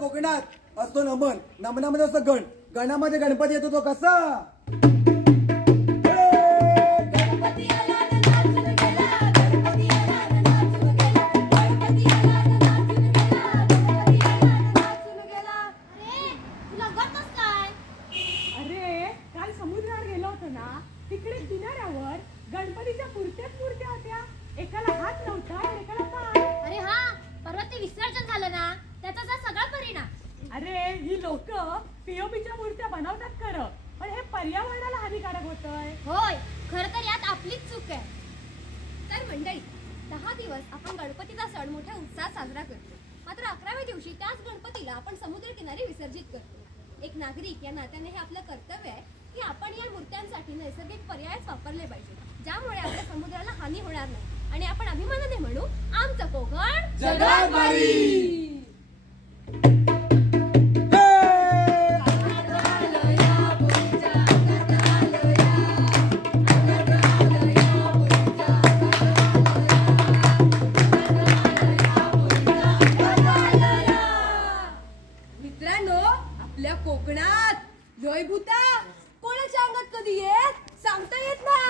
कोकणात असतो नमन, नमनामध्ये असतो गण, गणामध्ये गणपती येतो तो कसा? तिकडे किनाऱ्यावर गणपतीच्या मूर्त्या होत्या, एकाला हात नव्हता आणि एकाला पाय. अरे हा, परत ते विसर्जन झालं ना, त्याचा सगळा परिणाम. अरे ही लोक पीओपीच्या मूर्त्या बनवतात खरं, पण हे पर्यावरणाला हानिकारक होतंय. होय, खरं तर यात आपलीच चूक आहे. तर मंडळी, 10 दिवस आपण गणपतीचा सण मोठ्या उत्साहात साजरा करतो. मात्र 11व्या दिवशी त्याच गणपतीला आपण समुद्र किनारी विसर्जित करतो. एक नागरिक या नात्याने हे आपलं कर्तव्य आहे की आपण या मूर्त्यांसाठी नैसर्गिक पर्यायच वापरले पाहिजे, ज्यामुळे आपल्या समुद्राला हानी होणार नाही आणि आपण अभिमानाने म्हणू, आमचं कोकण जगात भारी. मित्रांनो, आपल्या कोकणात जयभूता कोणाच्या अंगात कधी येत सांगता येत नाही.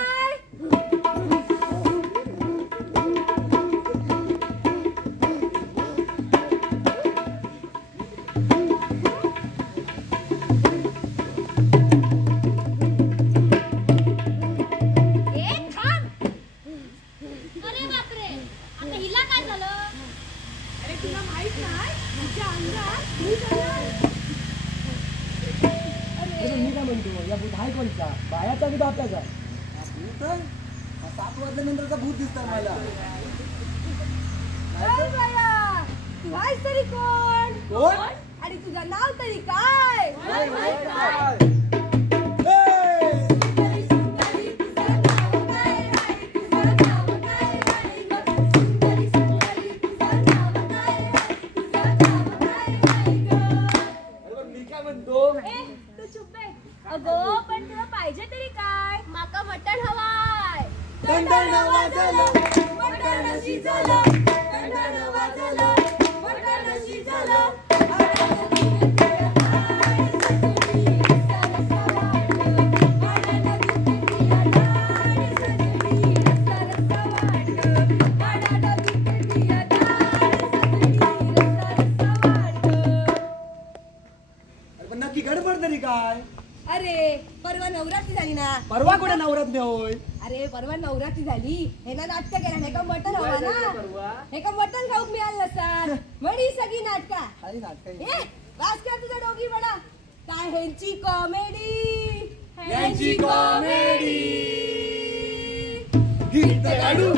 अरे बापरे, आता हिला काय झालं? अरे तुला माहित नाही, तुझ्या अंगात भूत आलंय. मी काय म्हणतो, या भूत आहे कोणचा? बायाचा की बाप्याचा? भूत 7 वाजल्यानंतरचा भूत दिसतात मला. बाया, तू आहेस तरी कोण? कोण? आणि तुझं नाव तरी काय? तू चुप आहे. अगं, पण तुला पाहिजे तरी काय? माका मटण हवाय. टंडण वाजलं, मटण शिजलं, टंडण वाजलं, मटण शिजलं. नक्की गडबड तरी काय? अरे परवा नवरात्री झाली ना. परवा कुठे नवरात्री होय? अरे परवा नवरात्री झाली, हे ना नाटक केला, हे का मटण हवा ना, हे का मटण खाऊक मिळालं नसतात म्हणी सगळी नाटका. ए वास कर तुझा डोगी बडा. काय ह्यांची कॉमेडी, यांची कॉमेडी. गीत गाडू,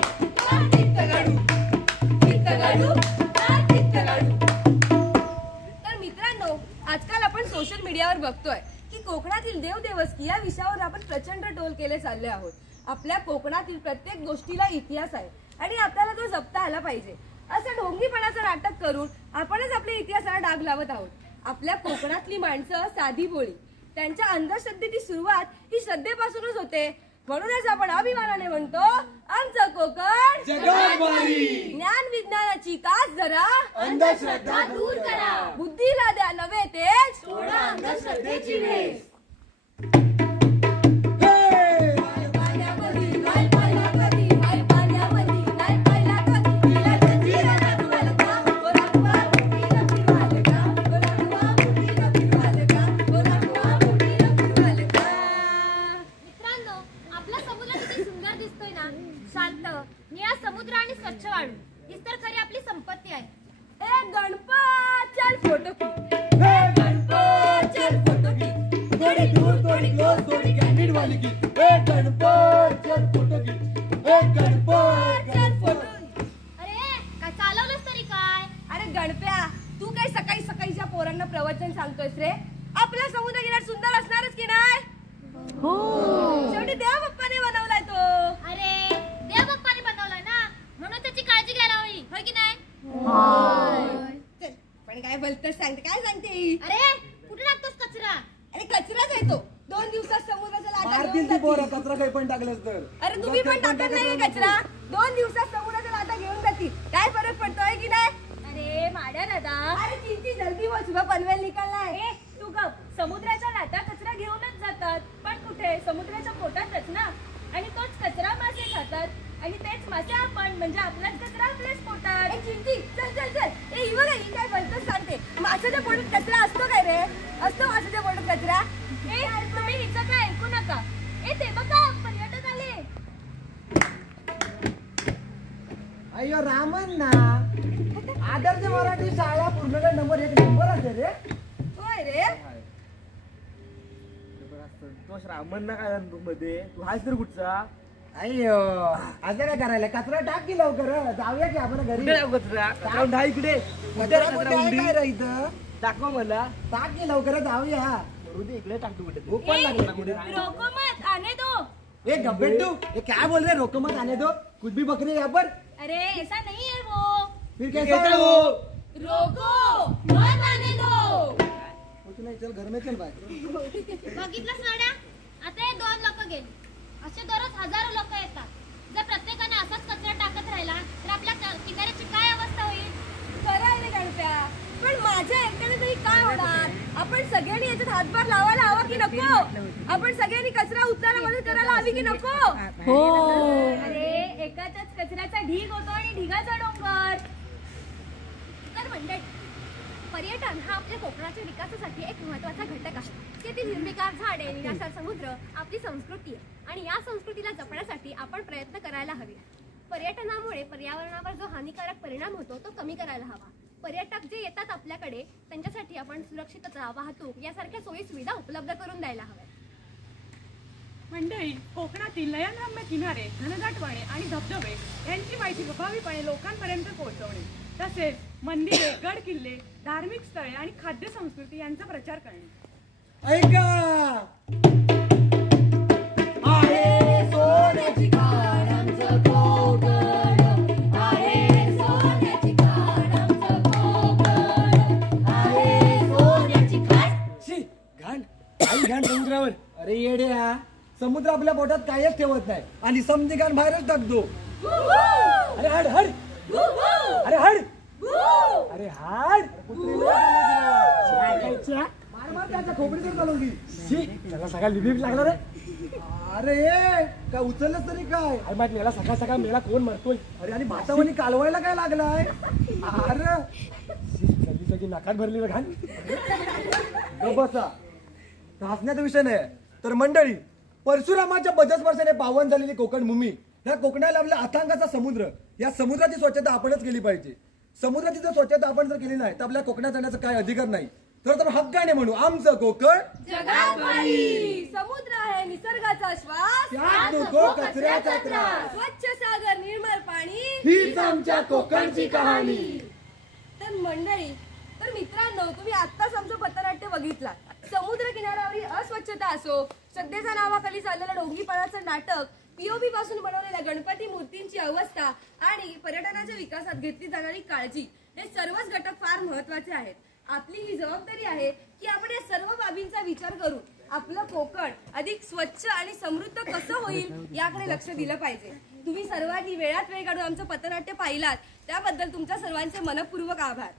गीत गाडू, गीत गाडू, गीत गाडू. तर मित्रांनो, आजकाल आपण सोशल मीडियावर बघतोय की कोकणातील देवदेवस्की या विषयावर आपण प्रचंड टोल केले चालले आहोत. आपल्या कोकणातील प्रत्येक गोष्टीला इतिहास आहे आणि आपल्याला तो जपता आला पाहिजे. असं ढोंगीपणाचं नाटक करून आपणच आपल्या इतिहासाला डाग लावत आहोत. आपल्या कोकणातली माणसं साधी बोळी, त्यांच्या अंधश्रद्धेची सुरुवात ही श्रद्धेपासूनच होते. म्हणूनच आपण अभिमानाने म्हणतो, आमचं कोकण जगात भारी. ज्ञान विज्ञानाची कास जरा अंधश्रद्धा दूर करा. बुद्धीला द्या नव्हे तेच सोडा अंधश्रद्धेची वेस. शांत, निळा समुद्र आणि स्वच्छ वाळू हीच तर खरी आपली संपत्ती आहे. ए गणपत चल फोटो की. ए गणपत चल फोटो की. थोडी दूर थोडी क्लोज थोडी कॅन्डिड वाली की. ए गणपत चल फोटो की. ए गणपत चल फोटो. अरे काय चालवलंस तरी काय? अरे गणप्या, तू काय सकाळी सकाळीच्या पोरांना प्रवचन सांगतोयस रे? आपला समुद्र किनारा सुंदर असणारच की नाही? हो, शेवटी देव बाप्पाने बनवलाय तो. अरे देव बाप्पाने बनवलाय ना, म्हणून त्याची काळजी घ्यायला हवी, होय की नाही? चल, पण काय बोलतोस सांगते, काय सांगते? अरे कुठे टाकतोस कचरा? अरे कचराच आहे तो. 2 दिवसात समुद्राचा लाटा मारतील घेऊन ती पोरं जातील. कचरा काही पण टाकलंस तर. अरे तुम्ही पण टाकत नाही कचरा. 2 दिवसात समुद्राचा लाटा घेऊन जातील. काय फरक पडतोय की नाही? अरे माड्या दादा, अरे चिंची जल्दी वो सुबह पनवेल निकलना है. ए तू गप. समुद्राच्या लाटा कचरा घेऊनच जातात, पण कुठे समुद्राच्या पोटातच ना. आणि तोच कचरा मासे खातात आणि तेच मासे आपण, म्हणजे आपलाच कचरा आपल्याच पोटात. ए चिंटी चल चल चल. ए ही बघा ही काय बोलतोस सांगते. माशाच्या पोटात कचरा असतो काय रे? असतो माशाच्या पोटात कचरा? ए तुम्ही हिचं काय ऐकू नका. ए ते बघा पर्यटक आले. अय्यो रामन ना, आदर्श मराठी शाळा पूर्ण नंबर 1 नंबर आहे रे. होय रे. तो श्रावण ना काय मध्ये तू हायस तर कुठचा? अय्यो असं काय करायला, कचरा टाक की लवकर, जाऊया की आपण घरी. कचरा नाही इकडे. कचरा कुठे आहे काय रे इथं? दाखव मला. टाक की लवकर, जाऊया. मरुदे इकडे टाकतो कुठे भूक पण लागली कुठे. रोको मत आने दो. ए गब्बेट्टू, ये क्या बोल रहे, रोको मत आने दो, कुछ भी बकरे यहाँ पर. अरे ऐसा नहीं है वो. फिर कैसा है वो? रोको मत आने दो. कुछ नहीं, चल घर में चल भाई. बघितलंच नाड्या, आता हे 2 लोक गेली. असे दररोज हजारो लोक येतात. जर प्रत्येकाने असाच कचरा टाकत राहिला तर आपल्या किनाऱ्याची काय अवस्था होईल? खरं आहे रे गणप्या, पण माझ्या एकट्याने तरी काय होणार? आपण सगळ्यांनी याच्यात हातभार लावायला हवा की नको? आपण सगळ्यांनी कचरा उचलायला मदत करायला हवी की नको? अरे एकाचाच कचऱ्याचा ढीग होतो आणि ढिगाचा डोंगर. तर मंडळी, पर्यटन हा आपल्या कोकणाच्या विकासासाठी एक महत्त्वाचा घटक आहे. तेथील हिरवीगार झाडे, निराशार समुद्र आपली संस्कृती आहे आणि या संस्कृतीला जपण्यासाठी आपण प्रयत्न करायला हवे. पर्यटनामुळे पर्यावरणावर जो हानिकारक परिणाम होतो तो कमी करायला हवा. पर्यटक जे येतात आपल्याकडे त्यांच्यासाठी आपण सुरक्षितता, वाहतूक यासारख्या सोयी सुविधा उपलब्ध करून द्यायला हव्या. मंडळी, कोकणातील नयनरम्य किनारे, घनदाट वने आणि धबधबे यांची माहिती प्रभावीपणे लोकांपर्यंत पोहोचवणे, तसेच मंदिरे, गड किल्ले, धार्मिक स्थळे आणि खाद्य संस्कृती यांचा प्रचार करणे. ऐका, आहे सोन्याची खाण आमचं कोकण, आहे सोन्याची खाण आमचं कोकण, आहे सोन्याची खाण. शी घाण, आई घाण समुद्रावर. अरे येड्या, समुद्र आपल्या पोटात कायच ठेवत नाही आणि समजी घाण बाहेरच टाकतो. अरे हड हड, अरे हड, अरे हाड. मार मार त्याच्या खोबडीवर चालवली. त्याला सगळा लिबिब लागला रे. अरे काय उचललंच तरी काय? अरे माहिती याला सकाळ सकाळ मेळा कोण मारतोय? अरे आणि भातावणी कालवायला काय लागलाय? अरे सगळी नाकात भरली रे घाण. बसा, हसण्याचा विषय नाही. तर मंडळी, परशुरामाच्या बजस्पर्शाने पावन झालेली कोकण भूमी, या कोकणाला आपल्या अथांगाचा समुद्र, या समुद्राची स्वच्छता आपणच केली पाहिजे. समुद्राची जर स्वच्छता आपण जर केली नाही तर आपल्या कोकणात जाण्याचा काय अधिकार नाही. तर हक्काने म्हणू, आमचं कोकण जगात भारी. समुद्र आहे निसर्गाचा श्वास, त्यात नको कचऱ्याचा त्रास. स्वच्छ सागर, निर्मळ पाणी, हीच आमच्या कोकणची कहाणी. तर मंडळी, तर मित्रांनो, तुम्ही आत्ताच आमचं पथनाट्य बघितला. समुद्र किनाऱ्यावरील अस्वच्छता असो, श्रद्धेच्या नावाखाली चाललेलं डोंगीपणाचं नाटक, पीओपी पासून बनवलेल्या गणपती मूर्तींची अवस्था आणि पर्यटनाच्या विकासात घेतली जाणारी काळजी, हे सर्वच घटक फार महत्वाचे आहेत. आपली ही जबाबदारी आहे की आपण या सर्व बाबींचा विचार करून आपलं कोकण अधिक स्वच्छ आणि समृद्ध कसं होईल याकडे लक्ष दिलं पाहिजे. तुम्ही सर्वांनी वेळात वेळ काढून आमचं पथनाट्य पाहिलात त्याबद्दल तुमच्या सर्वांचे मनपूर्वक आभार.